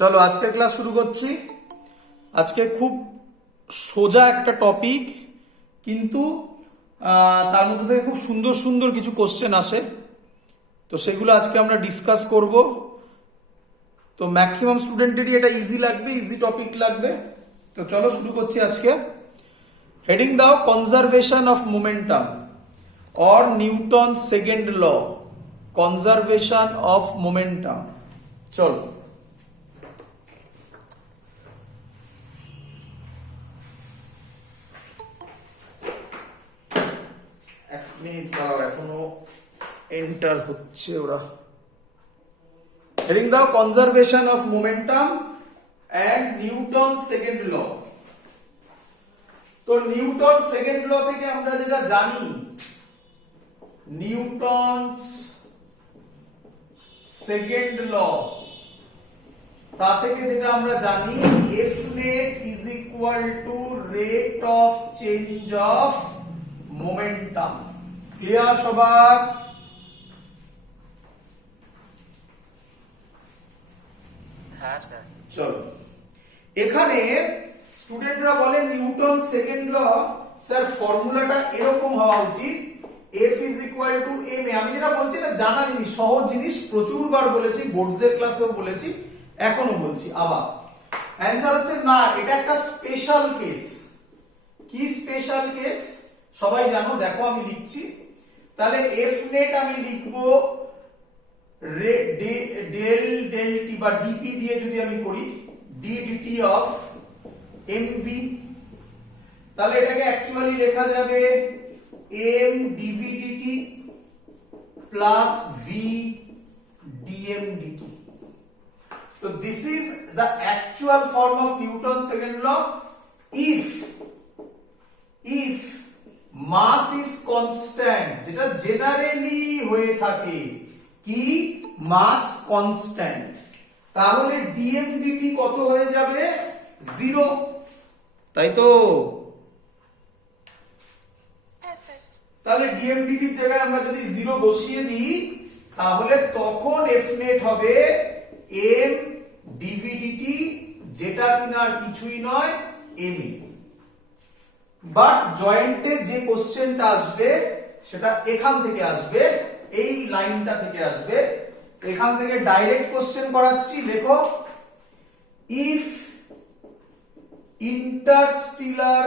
চলো আজকের ক্লাস শুরু করছি। আজকে খুব সোজা একটা টপিক, কিন্তু তার মধ্যে থেকে খুব সুন্দর সুন্দর কিছু কোশ্চেন আসে, তো সেগুলো আজকে আমরা ডিসকাস করব। তো ম্যাক্সিমাম স্টুডেন্টেরই এটা ইজি লাগবে, ইজি টপিক লাগবে। তো চলো শুরু করছি আজকে। হেডিং দাও conservation of momentum or Newton second law. Conservation of momentum. চলো এক মিনিট দাও, এখনো এন্টার হচ্ছে ওরা। হেডিং দাও conservation of momentum and Newton second law. তো নিউটন সেকেন্ড ল থেকে আমরা যেটা জানি, নিউটনস সেকেন্ড ল, তা থেকে যেটা আমরা জানি F net is equal to rate of change of momentum. Clear সবার? হ্যাঁ স্যার। চলো, এখানে স্টুডেন্টরা বলে নিউটন সেকেন্ড ল স্যার ফর্মুলাটা এরকম হওয়া উচিত, F is equal to ma। আমি যেটা বলছি না জানা জিনিস, সহজ জিনিস, প্রচুরবার বলেছি, বোর্ডসের ক্লাসেও বলেছি, এখনো বলছি আবার। অ্যানসার হচ্ছে না, এটা একটা স্পেশাল কেস। কি স্পেশাল কেস সবাই জানো, দেখো আমি লিখছি। তাহলে F net আমি লিখবো ডেল ডেল টি বা ডিপি দিয়ে যদি আমি করি, ডি ডিটি অফ এমভি। তাহলে এটাকে অ্যাকচুয়ালি লেখা যাবে M D V D T plus V D M D T. So this is the actual form of Newton's second law. If mass is constant, যেটা জেনারেলি হয়ে থাকে, কি মাস কনস্ট্যান্ট, তাহলে dm dt কত হয়ে যাবে? 0, তাই তো? তাহলে dm dt এর জায়গায় আমরা যদি 0 বসিয়ে দিই, তাহলে তখন F net হবে m dv dt, যেটা কিনা আর কিছুই নয় ma। বাট জয়েন্টে যে কোশ্চেনটা আসবে সেটা এখান থেকে আসবে, এই লাইনটা থেকে আসবে। এখান থেকে ডাইরেক্ট কোশ্চেন করাচ্ছি, লেখো if Interstellar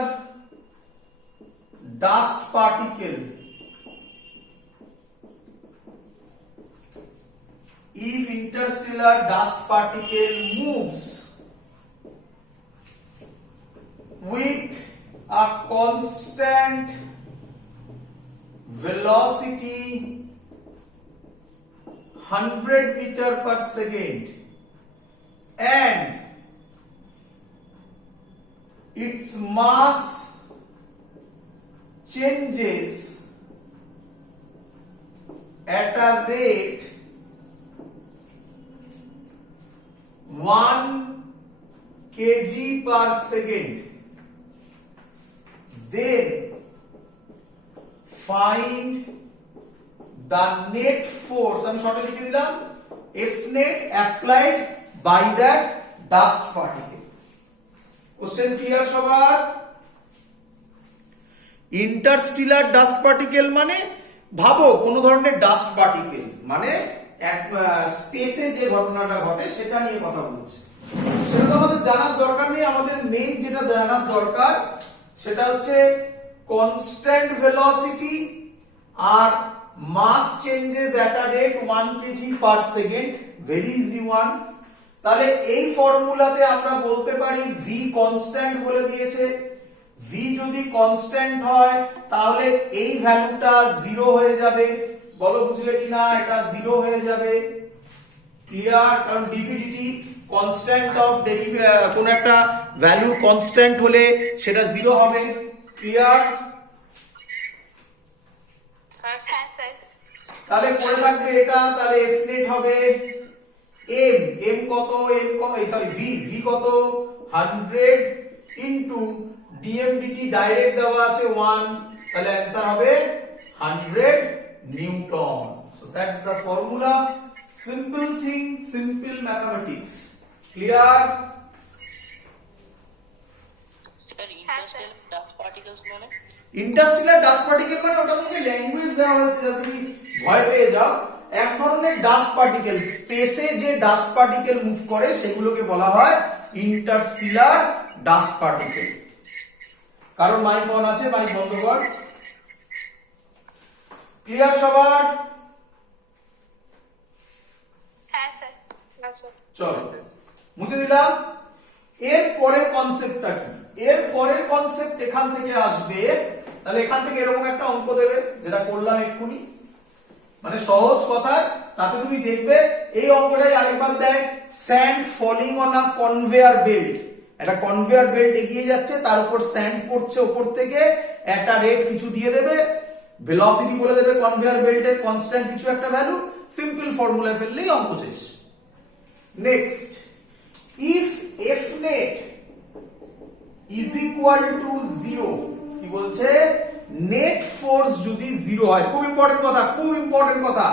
dust particle, if interstellar dust particle moves with a constant velocity 100 meter per second and its mass changes at a rate 1 kg per second, then find the net force, আমি শর্টে লিখে দিলাম F net applied by that dust particle. Question clear সবার? Interstellar dust particle মানে ভাবো কোন ধরনের dust particle, মানে স্পেসে যে ঘটনাটা ঘটে সেটা নিয়ে কথা বলছে। সেটা তো আমাদের জানার দরকার নেই, আমাদের মেইন যেটা জানার দরকার সেটা হচ্ছে কনস্ট্যান্ট ভেলোসিটি আর mass changes at a rate 1 kg per second, very easy one. তাহলে এই ফর্মুলাতে আমরা বলতে পারি v কনস্ট্যান্ট বলে দিয়েছে। v যদি কনস্ট্যান্ট হয় তাহলে এই ভ্যালুটা 0 হয়ে যাবে। বলো বুঝলে কিনা? এটা 0 হয়ে যাবে। ক্লিয়ার? কারণ ডিভিডিটি কনস্ট্যান্ট অফ কোন একটা ভ্যালু কনস্ট্যান্ট হলে সেটা 0 হবে। ক্লিয়ার? হ্যাঁ স্যার। তাহলে পড়ে থাকবে এটা, তাহলে F net হবে m কত, v কত 100 ইনটু dm dt ডাইরেক্ট দেওয়া আছে 1, তাহলে অ্যানসার হবে 100 Newton. So that's the formula. Simple thing, simple mathematics. Clear? Sir Interstellar dust particles মানে ইন্টারস্টেলার ডাস্ট পার্টিকেল মানে ওটা তোমাকে ল্যাঙ্গুয়েজ দেওয়া হয়েছে যাতে তুমি ভয় পেয়ে যাও। এক ধরনের ডাস্ট পার্টিকেল, স্পেসে যে ডাস্ট পার্টিকেল মুভ করে সেগুলোকে বলা হয় ইন্টারস্টেলার ডাস্ট পার্টিকেল। কারণ মাইক অন আছে, মাইক বন্ধ কর। ক্লিয়ার সবার? হ্যাঁ স্যার। চলো মুছে দিলাম। এর পরের কনসেপ্টটা কি? এর পরের কনসেপ্ট এখান থেকে আসবে। তাহলে এখান থেকে এরকম একটা অঙ্ক দেবে যেটা করলাম এক্ষুনি, মানে সহজ কথা। তাতে তুমি দেখবে এই অঙ্কটাই আরেকবার দেয়, sand falling on a conveyor belt. একটা কনভেয়ার বেল্ট এগিয়ে যাচ্ছে, তার উপর স্যান্ড পড়ছে উপর থেকে, একটা রেট কিছু দিয়ে দেবে, ভেলোসিটি বলে দেবে কনভেয়ার বেল্টের কনস্ট্যান্ট কিছু একটা ভ্যালু, সিম্পল ফর্মুলা ফেললেই অঙ্ক শেষ। Next, if F net is equal to 0, কি বলছে? নেট ফোর্স যদি 0 হয়, খুব ইম্পর্টেন্ট কথা, খুব ইম্পর্টেন্ট কথা,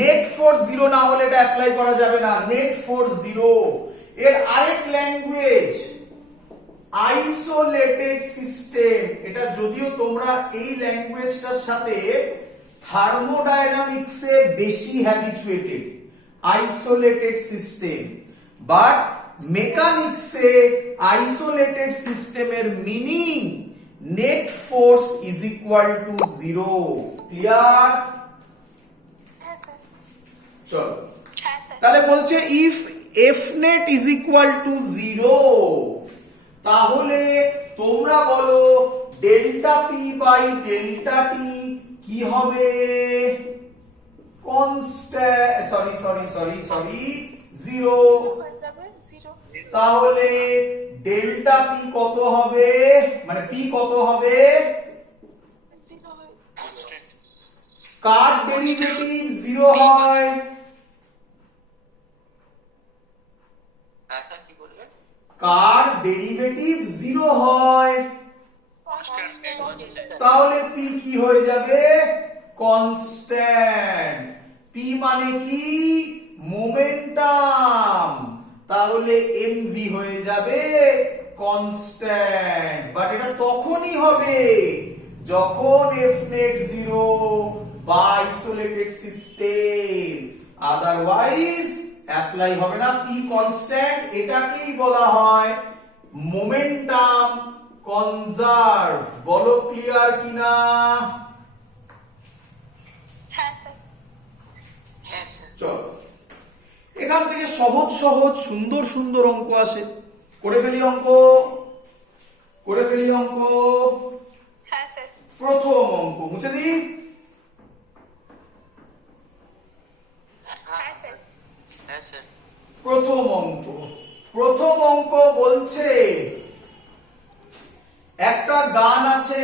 নেট ফোর্স 0 না হলে এটা অ্যাপ্লাই করা যাবে না। নেট ফোর্স 0, এর আরেক ল্যাঙ্গুয়েজ আইসোলেটেড সিস্টেম। এটা যদিও তোমরা এই ল্যাঙ্গুয়েজটার সাথে থার্মোডায়নামিক্সে বেশি হ্যাবিচুয়েটেড, আইসোলেটেড সিস্টেম, বাট মেকানিক্সে আইসোলেটেড সিস্টেমের meaning net force is equal to 0। Clear? হ্যাঁ স্যার। চলো হ্যাঁ স্যার। তাহলে বলছে if F net is equal to 0, তাহলে তোমরা বলো delta P by delta T কি হবে? Constant, sorry 0। তাহলে ডেল্টা পি কত হবে, মানে পি কত হবে? কার ডেরিভেটিভ 0 হয়? হ্যাঁ স্যার, কি বললেন? কার ডেরিভেটিভ 0 হয়? তাহলে পি কি হয়ে যাবে? কনস্ট্যান্ট। পি মানে কি? মোমেন্টাম। তাহলে এমভি হয়ে যাবে কনস্ট্যান্ট। বাট এটা তখনই হবে যখন এফ নেট 0 বা আইসোলেটেড সিস্টেম, আদারওয়াইজ অ্যাপ্লাই হবে না। পি কনস্ট্যান্ট, এটাকেই বলা হয় মোমেন্টাম কনজার্ভ। বলো ক্লিয়ার কিনা? হ্যাঁ স্যার। হ্যাঁ স্যার। চলো এখান থেকে সহজ সহজ সুন্দর সুন্দর অঙ্ক আসে, করে ফেলি অঙ্ক। হ্যাঁ স্যার। প্রথম অঙ্ক মুছে দিই। হ্যাঁ স্যার। হ্যাঁ স্যার। প্রথম অঙ্ক বলছে একটা গান আছে,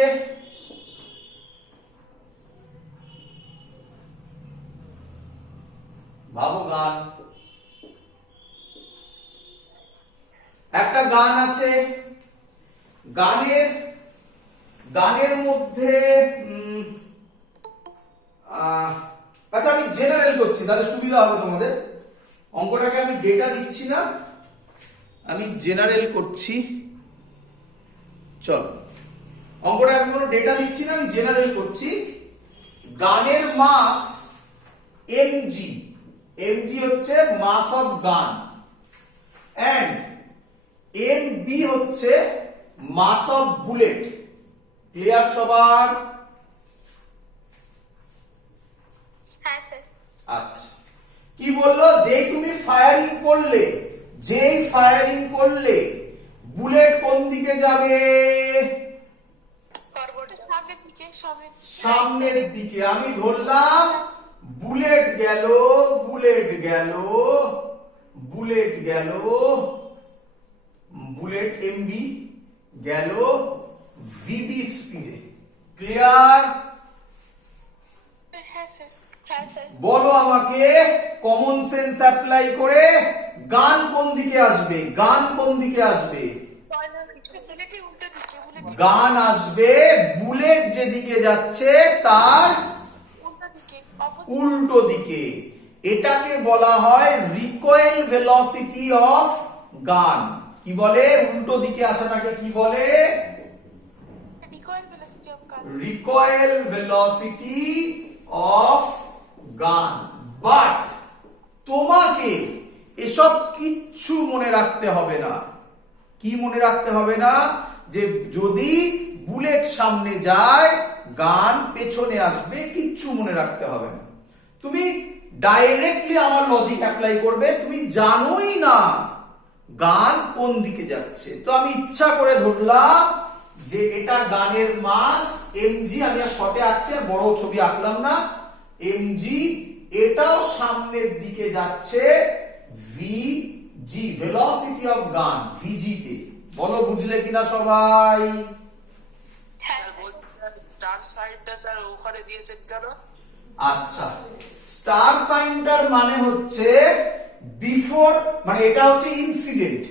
ভাবো গান, একটা গান আছে, গানের মধ্যে আচ্ছা আমি জেনারেল করছি তাহলে সুবিধা হবে তোমাদের। অঙ্কটাকে আমি ডেটা দিচ্ছি না, আমি জেনারেল করছি। চল অঙ্কটা আমি কোনো ডেটা দিচ্ছি না, আমি জেনারেল করছি। গানের মাস এমজি, এমজি হচ্ছে মাস অফ গান, এন্ড এমবি হচ্ছে মাস অফ বুলেট। ক্লিয়ার সবার? হ্যাঁ স্যার। আচ্ছা কি বললো? যেই তুমি ফায়ারিং করলে বুলেট কোন দিকে যাবে? সামনের দিকে। আমি ধরলাম বুলেট গেল, বুলেট এমবি গেল ভিবি স্পিডে। ক্লিয়ার? হ্যাঁ স্যার। হ্যাঁ স্যার। বলো আমাকে কমন সেন্স অ্যাপ্লাই করে গান কোন দিকে আসবে? গান আসবে বুলেট যেদিকে যাচ্ছে তার উল্টো দিকে। এটাকে বলা হয় রিকয়েল ভেলোসিটি অফ গান। কি বলে? উল্টো দিকে আসাটাকে কি বলে? রিকয়েল ভেলোসিটি অফ গান। বাট তোমাকে এসব কিচ্ছু মনে রাখতে হবে না। কি মনে রাখতে হবে না? যে যদি বুলেট সামনে যায় গান পেছনে আসবে, কিচ্ছু মনে রাখতে হবে না। তুমি ডাইরেক্টলি আমার লজিক অ্যাপ্লাই করবে। তুমি জানোই না গান কোন দিকে যাচ্ছে, তো আমি ইচ্ছা করে ধরলাম যে এটা গানের মাস mg। আমি আর শর্টে আঁকছি, আর বড় ছবি আঁকলাম না। mg এটাও সামনের দিকে যাচ্ছে vg, ভেলোসিটি অফ গান vg তে। বলো বুঝলে কিনা সবাই? স্যার বলছিলাম স্টার সাইনটা স্যার ওখানে দিয়েছেন কেন? আচ্ছা, স্টার সাইনটার মানে হচ্ছে বিফোর, মানে এটা হচ্ছে ইনসিডেন্ট।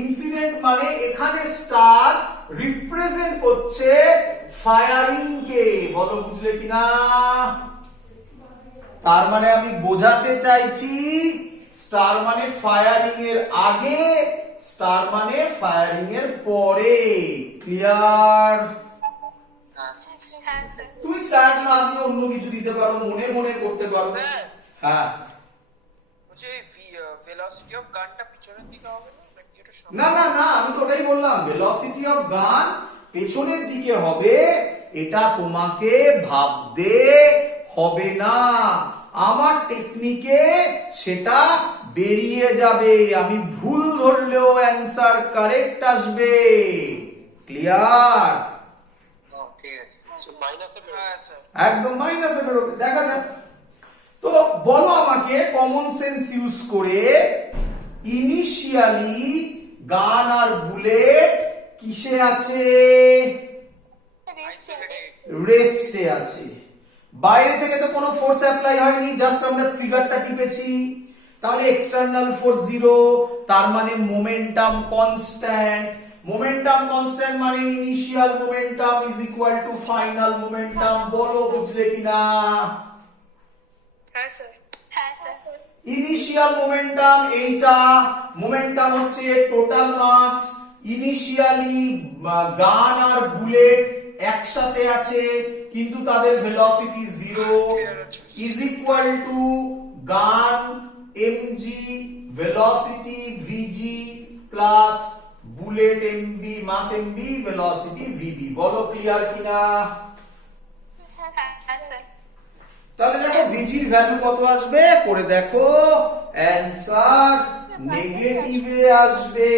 ইনসিডেন্ট মানে এখানে স্টার রিপ্রেজেন্ট করছে ফায়ারিং কে। বলো বুঝলে কিনা? তার মানে আমি বোঝাতে চাইছি স্টার মানে ফায়ারিং এর আগে, স্টার মানে ফায়ারিং এর পরে। ক্লিয়ার? তুমি স্টার না দিয়ে অন্য কিছু দিতে পারো, মনে মনে করতে পারো। স্যার হ্যাঁ, বলছি ভেলোসিটি অফ গানটা পিছনের দিকে হবে না নাকি এটা সামনে? না না না, আমি তো ওটাই বললাম, ভেলোসিটি অফ গান পেছনের দিকে হবে, এটা তোমাকে ভাবতে হবে না। আমার টেকনিকে সেটা বেরিয়ে যাবে। আমি ভুল ধরলেও অ্যান্সার কারেক্ট আসবে। ক্লিয়ার? ঠিক আছে, মাইনাসে হ্যাঁ স্যার। একদম মাইনাসে বেরোবে। দেখা যাক। তো বলো আমাকে কমন সেন্স ইউজ করে, ইনিশিয়ালি গান আর বুলেট কিসে আছে? রেস্টে আছে। বাইরে থেকে তো কোনো ফোর্স অ্যাপ্লাই হয়নি, জাস্ট আমরা ফিগারটা টিপেছি। তাহলে এক্সটার্নাল ফোর্স 0, তার মানে মোমেন্টাম কনস্ট্যান্ট। মোমেন্টাম কনস্ট্যান্ট মানে initial momentum is equal two final momentum. বলো বুঝলে কিনা? হ্যাঁ স্যার। ইনিশিয়াল মোমেন্টাম এইটা, মোমেন্টাম হচ্ছে টোটাল মাস। ইনিশিয়ালি গান আর বুলেট একসাথে আছে কিন্তু তাদের ভেলোসিটি 0 ইজ ইকুয়াল টু গান mg velocity vg plus bullet mb মাস mb ভেলোসিটি vb। বলো ক্লিয়ার কিনা? তাহলে দেখো vg এর ভ্যালু কত আসবে করে দেখো, অ্যানসার নেগেটিভে আসবে।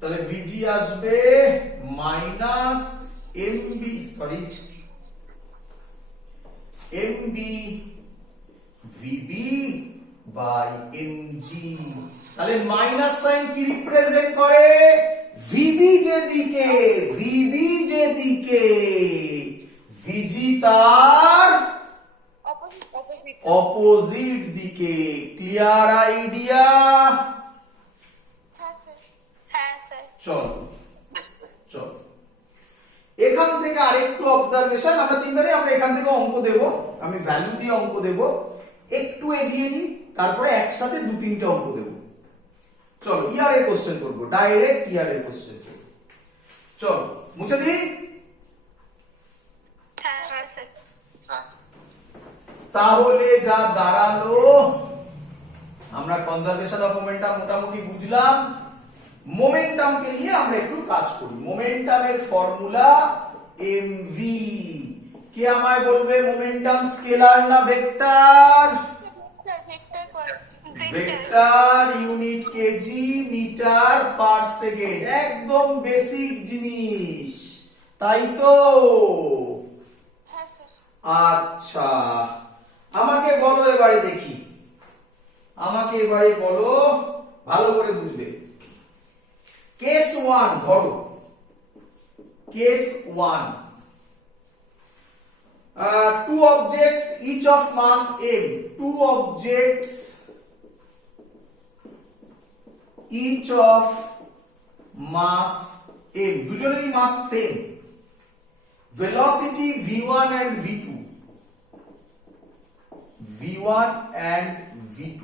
তাহলে vg আসবে minus mb, sorry mb vb by mg। তাহলে মাইনাস সাইন কি রিপ্রেজেন্ট করে? vb যেদিকে, vb যেদিকে, vg তার অপোজিট দিকে। Clear idea? চলো চলো, এখান থেকে আরেকটু অবজারভেশন। আমরা চিন্তা নেই, আমরা এখান থেকে অঙ্ক দেব, আমি ভ্যালু দিয়ে অঙ্ক দেব। একটু এগিয়ে নিই, তারপরে একসাথে 2-3টে অঙ্ক দেব। চলো ইয়ার এর কোশ্চেন করবো, ডাইরেক্ট ইয়ার এর কোশ্চেন করবো। চলো মুছে দিই। তাহলে যা দাঁড়ালো, আমরা কনজারভেশন অফ মোমেন্টাম মোটামুটি বুঝলাম। মোমেন্টামকে নিয়ে আমরা একটু কাজ করি। মোমেন্টামের ফর্মুলা mv। কে আমায় বলবে মোমেন্টাম স্কেলার না vector? Vector unit K G meter per second, একদম বেসিক জিনিস, তাই তো? আচ্ছা, আমাকে বলো এবারে দেখি, আমাকে এবারে বলো, ভালো করে বুঝবে। কেস 1 ধরো, case 1, two objects each of mass m, two objects each of mass m, দুজনেরই মাস same, velocity v1 and v2, v1 and v2,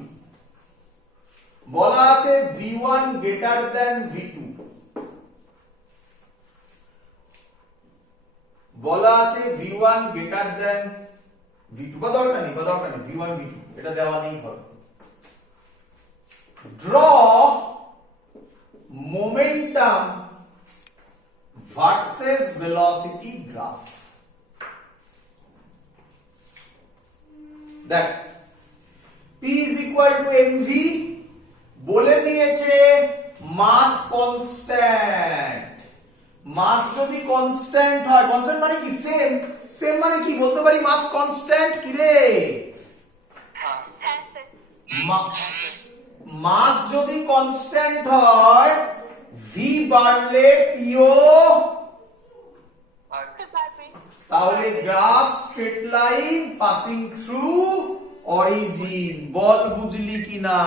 বলা আছে v1 গ্রেটার দেন v2, বলা আছে v1 গ্রেটার দেন v2, বা দরকার নেই v1 v2 এটা দেওয়া নেই হবে। Draw momentum versus velocity graph. দেখ p is equal to mv, বলে নিয়েছে মাস কনস্ট্যান্ট। মাস যদি কনস্ট্যান্ট হয়, কনস্ট্যান্ট মানে কি সেম, সেম মানে কি বলতে পারি মাস কনস্ট্যান্ট কি রে? মাস যদি কনস্ট্যান্ট হয় v বাড়লে পিও, তাহলে graph straight line passing through origin. বল বুঝলি কিনা?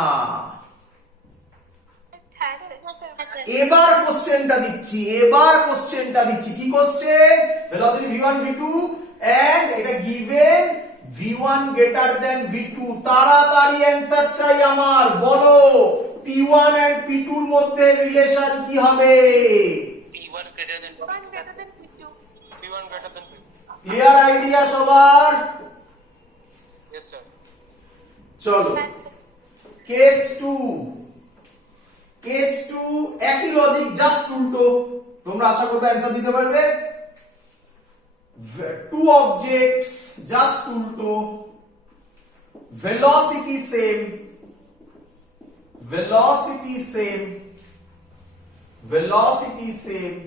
এবার কোশ্চেনটা দিচ্ছি, কি question? Velocity v1 v2 and এটা given v1 greater than v2। তাড়াতাড়ি অ্যানসার চাই আমার। বলো p1 এন্ড p2 এর মধ্যে রিলেশন কি হবে? P1 greater than P1 greater than P2. Clear idea সবার? Yes, sir. চলো কেস 2, একই লজিক জাস্ট উল্টো। তোমরা আশা করবে অ্যানসার দিতে পারবে। টু অবজেক্টস জাস্ট উল্টো, velocity same,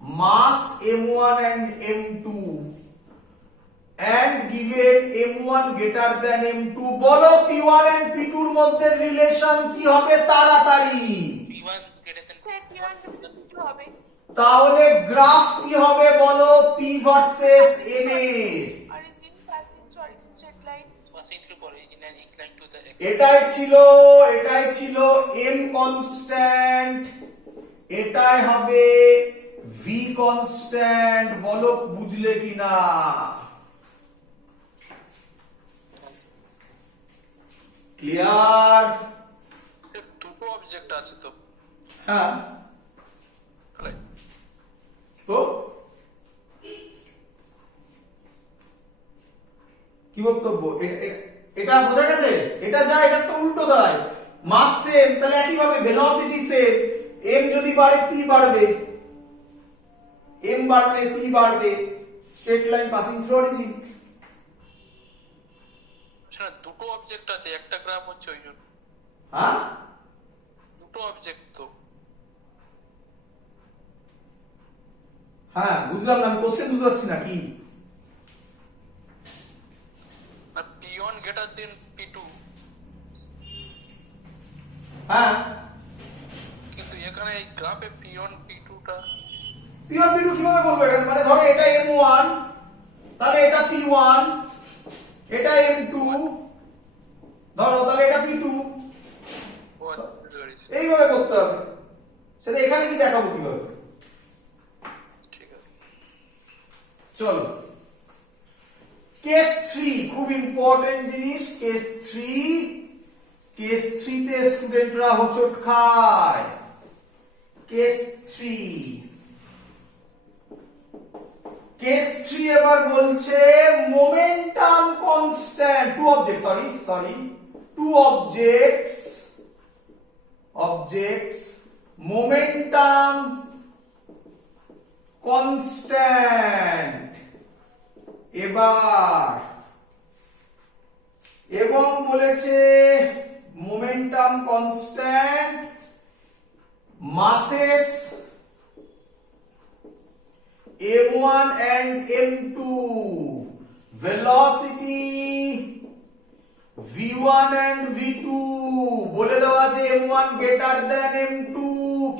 mass m1 and m2 and given m1 greater than m2। বলো p1 and p2 এর মধ্যে রিলেশন কি হবে তাড়াতাড়ি? P1 greater than P1 greater than P2 হবে। তাহলে গ্রাফ কি হবে বলো p ভার্সেস m এর? Origin passing to origin straight line. passing through origin and inclined to the x। এটাই ছিল m কনস্ট্যান্ট, এটাই হবে v কনস্ট্যান্ট। বলো বুঝলে কিনা? ক্লিয়ার? দুটো অবজেক্ট আছে তো। হ্যাঁ তো কি বক্তব্য? এটা বোঝা গেছে? এটা যা, এটা তো উল্টো দাঁড়ায়। মাস সেম, তাহলে একইভাবে ভেলোসিটি সেম। m যদি বাড়ে p বাড়বে, m বাড়লে p বাড়বে। Straight line passing through origin. শোনা, দুটো অবজেক্ট আছে, একটা গ্রাফ হচ্ছে ওই জন্য। হ্যাঁ দুটো অবজেক্ট তো। হ্যাঁ বুঝলাম না, আমি কোশ্চেন বুঝতে পারছি না কি। আর P1 greater than P2, হ্যাঁ কিন্তু এখানে এই গ্রাফে P1 P2 টা p1 p2 কিভাবে বলবো? এটা মানে ধরো এটা m1, তাহলে এটা p1, এটা m2, ধরো তাহলে এটা p2। এইভাবে করতে হবে। সেটা এখানে কি দেখাবো কিভাবে? ঠিক আছে। চলো কেস 3, খুব ইম্পর্টেন্ট জিনিস। কেস 3 তে স্টুডেন্টরা হোঁচট খায়। কেস 3 এবার বলছে momentum constant, two objects momentum constant. এবং বলেছে momentum constant masses m1 and m2, velocity v1 and v2। বলে দেওয়া আছে m1 greater than m2।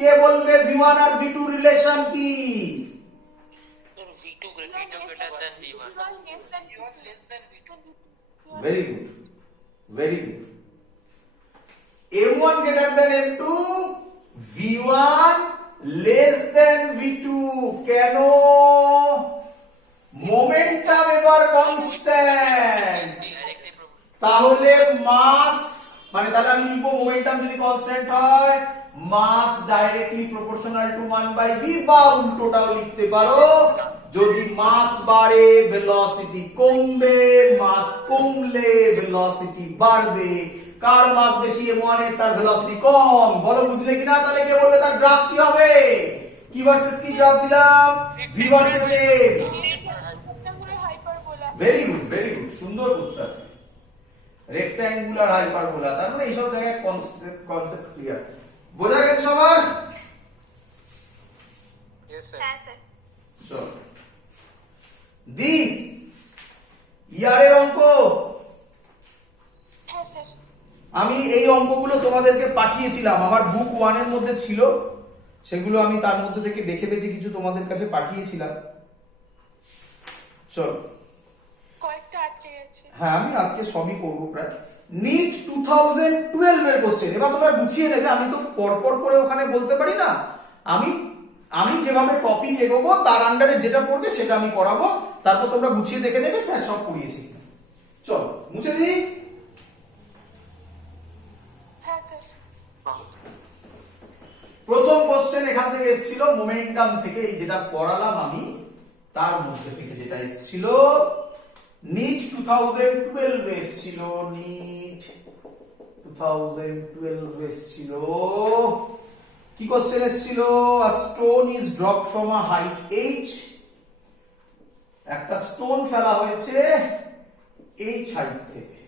কে বলবে v1 আর v2 রিলেশন কি? V2 greater than V1। P1 less than V2। Very good, m1 greater than m2, v1 less than v2। কেন? Momentum এবার constant, তাহলে মাস মানে তাহলে আমি লিখবো মোমেন্টাম যদি কনস্ট্যান্ট হয় মাস ডাইরেক্টলি প্রপোর্শনাল টু 1/v, বা উল্টোটাও লিখতে পারো যদি মাস বাড়ে ভেলোসিটি কমবে, মাস কমলে ভেলোসিটি বাড়বে। কার মাস বেশি m1 এর তার ভেলোসিটি কম, বলো বুঝলে কিনা? তাহলে কে বলবে তার গ্রাফ কি হবে? কি ভার্সেস কি গ্রাফ দিলাম? v versus a। Very good, very good, সুন্দর উত্তর আছে। রেক্ট্যাঙ্গুলার হাইপারবোলা, তার মানে এইসব জায়গায় কনসেপ্ট ক্লিয়ার। বোঝা গেছে সবার? Yes, sir. হ্যাঁ স্যার। চল দি ইয়ারের অঙ্ক। হ্যাঁ স্যার। আমি এই অঙ্কগুলো তোমাদেরকে পাঠিয়েছিলাম, আমার বুক 1 এর মধ্যে ছিল, সেগুলো আমি তার মধ্যে থেকে বেছে বেছে কিছু তোমাদের কাছে পাঠিয়েছিলাম। চল কয়েকটা আটকে গেছে। হ্যাঁ, আমি আজকে সবই করবো প্রায়। নিট 2012 এর কোশ্চেন, এবার তোমরা গুছিয়ে নেবে, আমি তো পরপর করে ওখানে বলতে পারি না। আমি যেভাবে টপিক এগোবো তার আন্ডারে যেটা পড়বে সেটা আমি করাবো, তারপর তোমরা গুছিয়ে দেখে নেবে স্যার সব পড়িয়েছি। চল মুছে দিই। হ্যাঁ স্যার। প্রথম কোশ্চেন এখান থেকে এসেছিল মোমেন্টাম থেকে, এই যেটা পড়ালাম আমি তার মধ্যে থেকে যেটা এসেছিল নিট 2012 এসেছিল, নিট 2012 এসেছিল। কি কোশ্চেন এসেছিল? a stone is dropped from a height h, একটা স্টোন ফেলা হয়েছে h হাইট থেকে।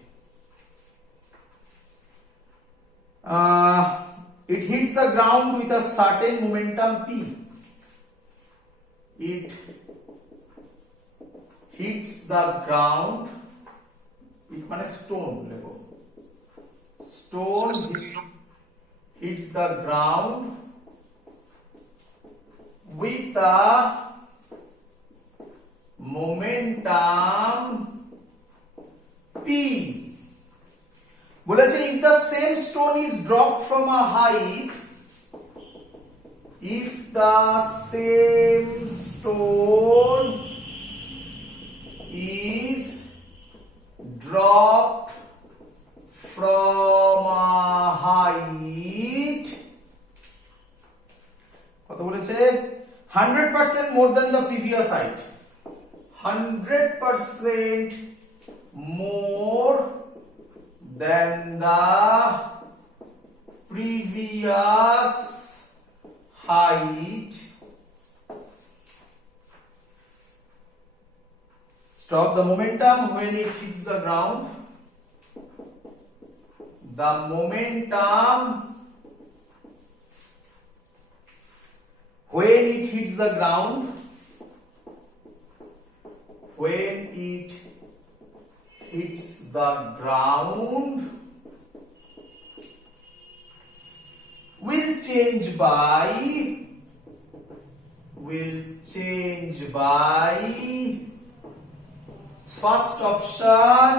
It hits the ground with a certain momentum p. It hits the ground, it মানে stone লেখো, stone hits the ground with a momentum p. বলেছে if the same stone is dropped from a height, if the same stone is dropped from a height, কত বলেছে? 100% more than the previous height, 100% more than the previous height. Stop the momentum when it hits the ground. The momentum when it hits the ground, when it hits the ground will change by first option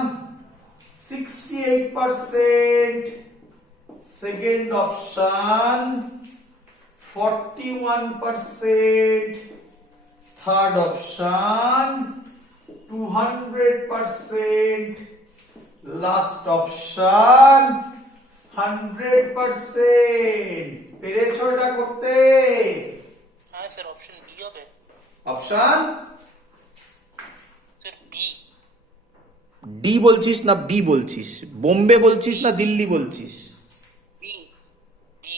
68%, second option 41%, third option 200%, last option 100%. পেরেছো এটা করতে? হ্যাঁ sir, option B হবে। Option sir B. D বলছিস না B বলছিস? বোম্বে বলছিস না দিল্লি বলছিস? B B.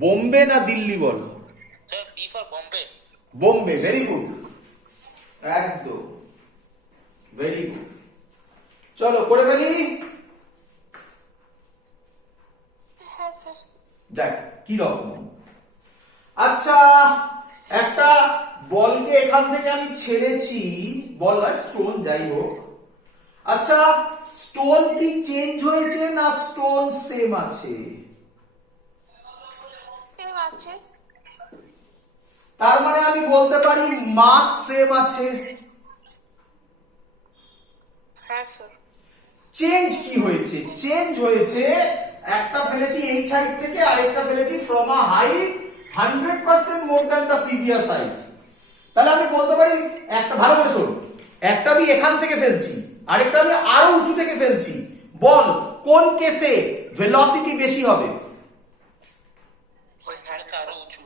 বোম্বে না দিল্লি বল? Sir B for Bombay. Bombay, very good, একদম ভেরি গুড। চলো করে ফেলি। হ্যাঁ স্যার। দেখ কি রকম। আচ্ছা, একটা বলকে এখান থেকে আমি ছেড়েছি, বল না স্টোন, যাই হোক। আচ্ছা, স্টোন কি চেঞ্জ হয়েছে না স্টোন সেম আছে? সেম আছে। তার মানে আমি বলতে পারি মাস সেম আছে। হ্যাঁ স্যার। চেঞ্জ কি হয়েছে? চেঞ্জ হয়েছে, একটা ফেলেছি এই সাইড থেকে, আরেকটা ফেলেছি from a height 100% more than the previous height. তাহলে আমি বলতে পারি, একটা ভালো করে শোনো, একটা আমি এখান থেকে ফেলছি, আরেকটা আমি আরো উঁচু থেকে ফেলছি। বল কোন কেসে ভেলোসিটি বেশি হবে? ওইখানটা আরো উঁচু।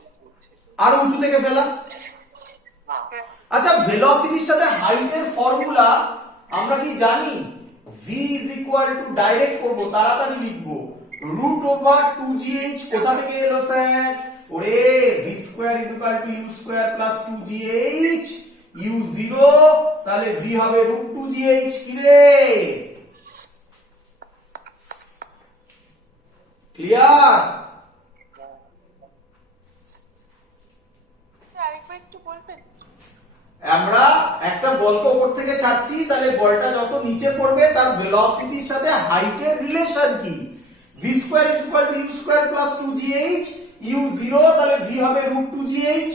আরো উঁচু থেকে ফেলা। আচ্ছা, ভেলোসিটির সাথে হাইটের ফর্মুলা আমরা কি জানি? v is equal two, direct করব, তাড়াতাড়ি লিখবো, রুট ওভার 2gh। কোথা থেকে এলো স্যার? ওরে v square is equal two u square plus 2gh, u 0, তাহলে v হবে রুট 2gh। কি রে, ক্লিয়ার? আরেকবার একটু বলবেন? আমরা একটা বলকে উপর থেকে ছাড়ছি, তাহলে বলটা যত নিচে পড়বে তার ভেলোসিটির সাথে হাইটের রিলেশন কি? v square is equal two u square plus 2gh, u 0, তাহলে v হবে রুট 2gh।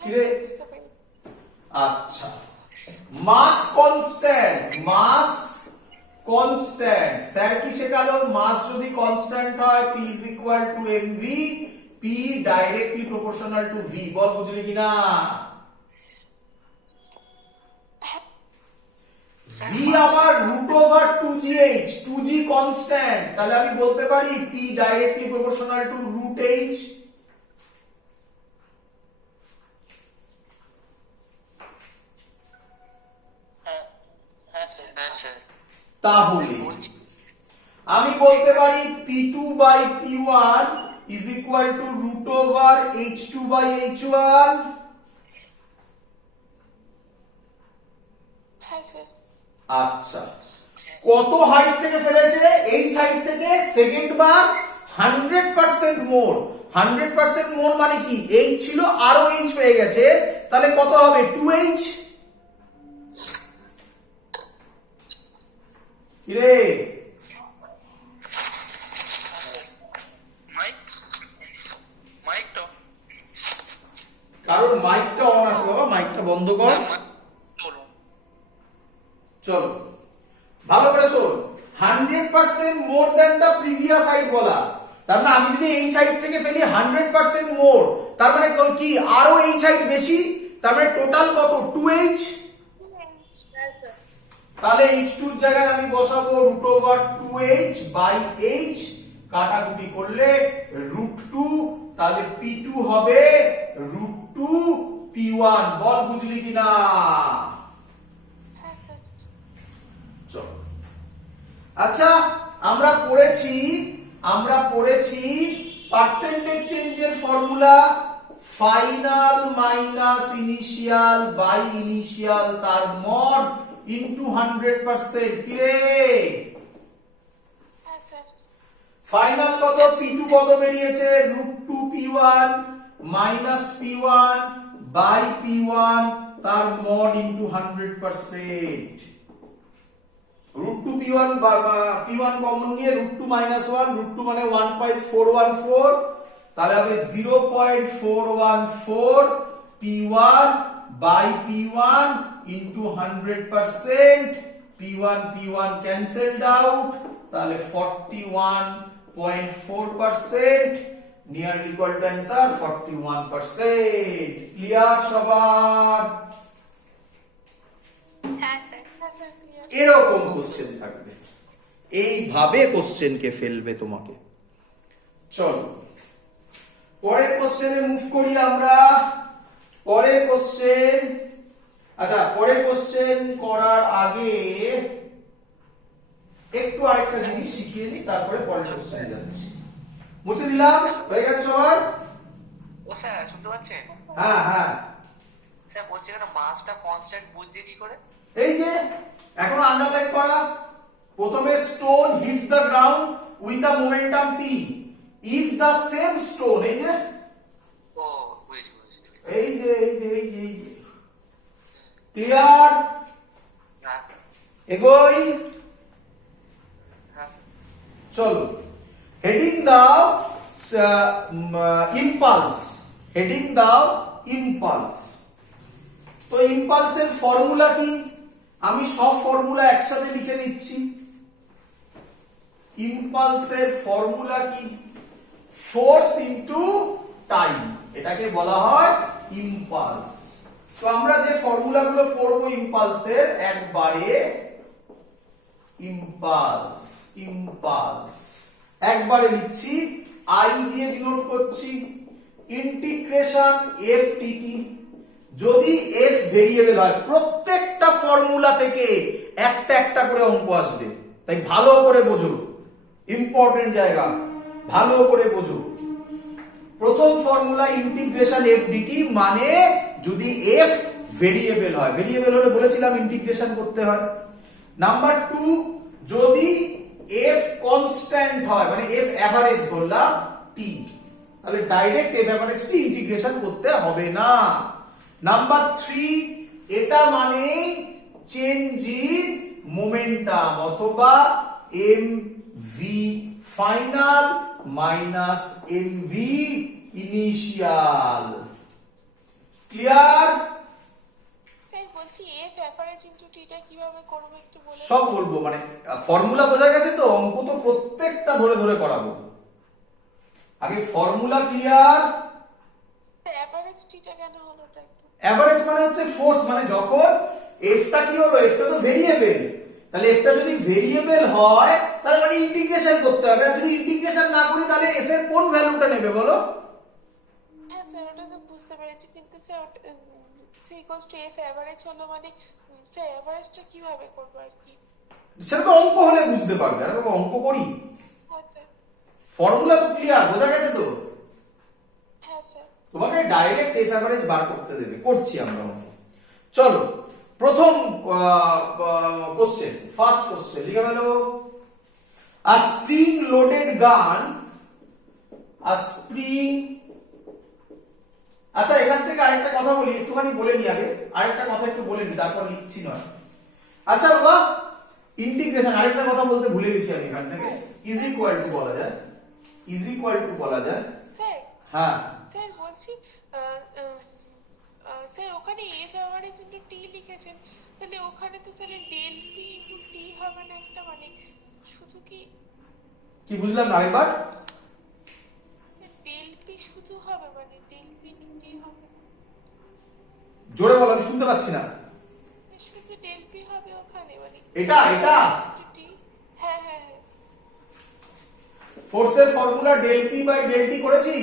কি রে? বুঝতে পেরেছি। আচ্ছা, মাস কনস্ট্যান্ট, মাস কনস্ট্যান্ট স্যার কি শেখালো? মাস যদি কনস্ট্যান্ট হয় p is equal two mv, p directly proportional two v। বল বুঝলি কিনা? v আমার root over 2gh, 2g constant, তাহলে আমি বলতে পারি p directly proportional to root h। হ্যাঁ স্যার। তাহলে আমি বলতে পারি p2 by p1 is equal to root over h2 by h1। হ্যাঁ স্যার। আচ্ছা, কত হাইট থেকে ফেলেছে? h হাইট থেকে সেকেন্ড বার 100% মোর। 100% মোর মানে কি? h ছিল আরো h হয়ে গেছে, তাহলে কত হবে? 2h। কি রে, মাইকটা কারোর মাইকটা অন আছে বাবা, মাইকটা বন্ধ কর। বলুন। চলো ভালো করে শোন, 100% মোর দ্যান দা প্রিভিয়াস হাইট বলা, তার মানে আমি যদি এই হাইট থেকে ফেলি 100% মোর, তার মানে কি আরো এই হাইট বেশি, তার মানে টোটাল কত? 2h। তাহলে h2 এর জায়গায় আমি বসাবো root over 2h by h, কাটাকুটি করলে রুট 2, তাহলে p2 হবে রুট 2 p1। বল বুঝলি কিনা? হ্যাঁ স্যার। চলো, আচ্ছা আমরা পড়েছি পার্সেন্টেজ চেঞ্জের formula, final minus initial by initial তার মড ইনটু 100%। কি রে, হ্যাঁ স্যার। ফাইনাল কত? p2 কত বেরিয়েছে? Root 2 p1 minus p1 by p1 তার mod into 100%। Root 2 p1 p1 common নিয়ে রুট 2 মাইনাস 1, রুট 2 মানে 1.414, তাহলে হবে 0.414 p1 by p1 into 100%। p1 cancelled out, তাহলে 41.4%, near equal to answer 41%। Clear সবার? হ্যাঁ স্যার। হ্যাঁ স্যার, ক্লিয়ার। এরকম কোশ্চেন থাকবে, এইভাবে কোশ্চেনকে ফেলবে তোমাকে। চলো পরের কোশ্চেনে মুভ করি আমরা। পরের কোশ্চেন, আচ্ছা পরের কোশ্চেন করার আগে একটু আরেকটা জিনিস শিখিয়ে নিই, তারপরে পরের কোশ্চেনে যাচ্ছি। মুছে দিলাম, হয়ে গেছে সবার? ও স্যার শুনতে পাচ্ছেন? হ্যাঁ হ্যাঁ, স্যার বলছি কেন মাসটা কনস্ট্যান্ট বুঝছি কি করে? এই যে এখন আন্ডারলাইন করা, প্রথমে stone hits the ground with the momentum p if the same stone, এই যে ও বুঝেছি। এই যে ক্লিয়ার? হ্যাঁ এগোই, হ্যাঁ স্যার। চলো হেডিং দাও ইম্পালস, হেডিং দাও ইম্পালস। তো ইম্পালসের ফর্মুলা কি? আমি সব ফর্মুলা একসাথে লিখে দিচ্ছি। ইম্পালসের ফর্মুলা কি? ফোর্স ইনটু টাইম, এটাকে বলা হয় ইম্পালস। তো আমরা যে ফর্মুলাগুলো পড়বো ইম্পালসের, একবারে ইম্পালস একবারে লিখছি, আই দিয়ে ডিনোট করছি, ইন্টিগ্রেশন এফ টিটি। যদি এফ ভেরিয়েবল হয়, প্রত্যেকটা ফর্মুলা থেকে একটা একটা করে অঙ্ক আসবে, তাই ভালো করে বোঝো, ইম্পর্টেন্ট জায়গা, ভালো করে বোঝো। প্রথম ফর্মুলা ইন্টিগ্রেশন এফ ডিটি, মানে যদি এফ ভেরিয়েবল হয়, ভেরিয়েবল হলে বলেছিলাম ইন্টিগ্রেশন করতে হয়। নাম্বার 2, যদি এফ কনস্ট্যান্ট হয়, মানে এফ এভারেজ ধরলাম টি, তাহলে direct F average T integration করতে হবে না। নাম্বার 3, এটা মানে চেঞ্জ ইন মোমেন্টাম অথবা M V final minus M V initial. Clear? Sir বলছি এফ অ্যাভারেজ ইনটু টিটা কিভাবে করব একটু বলে। সব বলবো, মানে ফর্মুলা বোঝা গেছে তো, অঙ্ক তো প্রত্যেকটা ধরে ধরে করাবো। আগে ফর্মুলা ক্লিয়ার? অ্যাভারেজ টিটা কেন হলো ওটা একটু। এভারেজ মানে হচ্ছে ফোর্স, মানে যখন এফটা কি হলো, এফটা তো ভেরিয়েবল, তাহলে এফটা যদি ভেরিয়েবল হয় তাহলে তাকে ইন্টিগ্রেশন করতে হবে, আর যদি ইন্টিগ্রেশন না করি তাহলে এফ এর কোন ভ্যালুটা নেবে বলো? হ্যাঁ স্যার ওটা তো বুঝতে পেরেছি, কিন্তু sir C equals to F average হলো মানে স্যার অ্যাভারেজটা কিভাবে করব আর কি। সেটা তো অঙ্ক হলে বুঝতে পারবে, আর বাবা অঙ্ক করি। হ্যাঁ স্যার। ফর্মুলা তো ক্লিয়ার, বোঝা গেছে তো? হ্যাঁ স্যার। তোমাকে ডাইরেক্ট এফ এভারেজ বার করতে দেবে, করছি আমরা অঙ্ক। চলো প্রথম কোশ্চেন, ফার্স্ট কোশ্চেন লিখে ফেলো। আ স্প্রিং লোডেড গান, আ স্প্রিং, আচ্ছা এখান থেকে আরেকটা কথা বলি, একটুখানি বলে নি আগে, আরেকটা কথা একটু বলে নি, তারপর লিখছি নয়। আচ্ছা বাবা, ইন্টিগ্রেশন আরেকটা কথা বলতে ভুলে গেছি আমি, এখান থেকে ইজ ইকুয়াল টু বলা যায়, ইজ ইকুয়াল টু বলা যায়। স্যার হ্যাঁ স্যার বলছি স্যার ওখানে এফ অ্যাভারেজ ইনটু টি লিখেছেন, তাহলে ওখানে তো sir del P into T হবে না একটা, মানে শুধু কি বুঝলাম না আরেকবার? ডেল পি শুধু হবে, মানে ডেল পি ইনটু টি হবে না। জোরে বলো, আমি শুনতে পাচ্ছি না। শুধু ডেল পি হবে ওখানে, মানে এটা টি। হ্যাঁ হ্যাঁ হ্যাঁ। ফোর্সের formula del P by del T করেছি,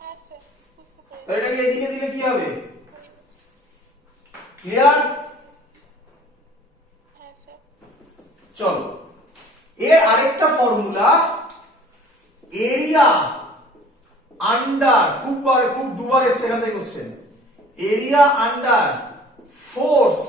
হ্যাঁ স্যার বুঝতে তো পেরেছি। এটাকে এদিকে দিলে কি হবে? ক্লিয়ার? হ্যাঁ স্যার। চলো এর আরেকটা ফর্মুলা, এরিয়া আন্ডার, খুব দুবার এসছে এখান থেকে কোশ্চেন, এরিয়া আন্ডার ফোর্স